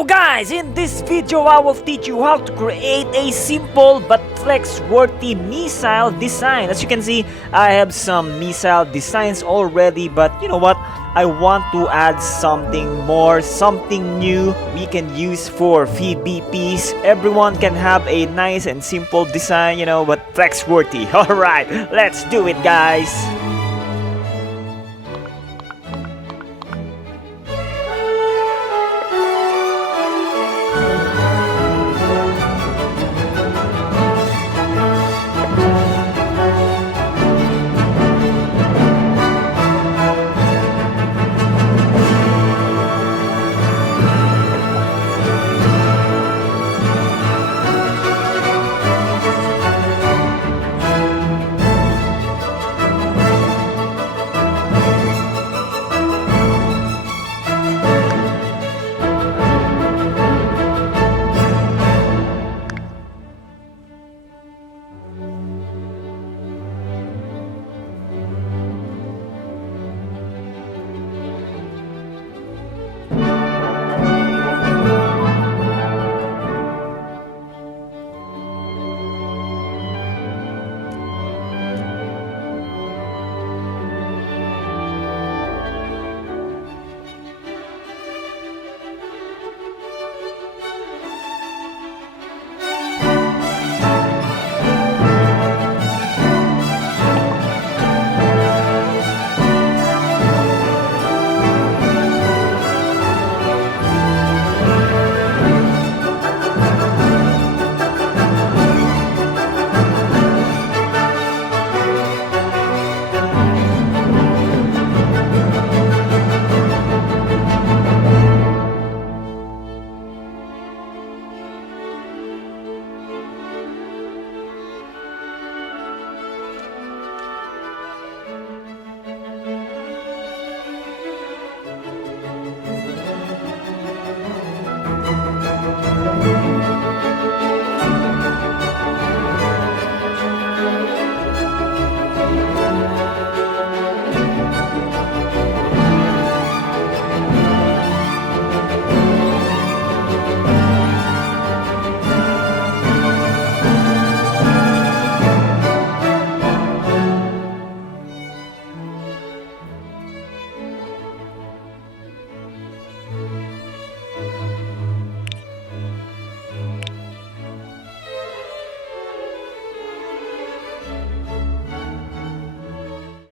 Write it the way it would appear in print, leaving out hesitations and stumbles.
So guys, in this video I will teach you how to create a simple but flex-worthy missile design. As you can see, I have some missile designs already, but you know what? I want to add something more, something new we can use for PvPs. Everyone can have a nice and simple design, but flex-worthy. Alright, let's do it guys!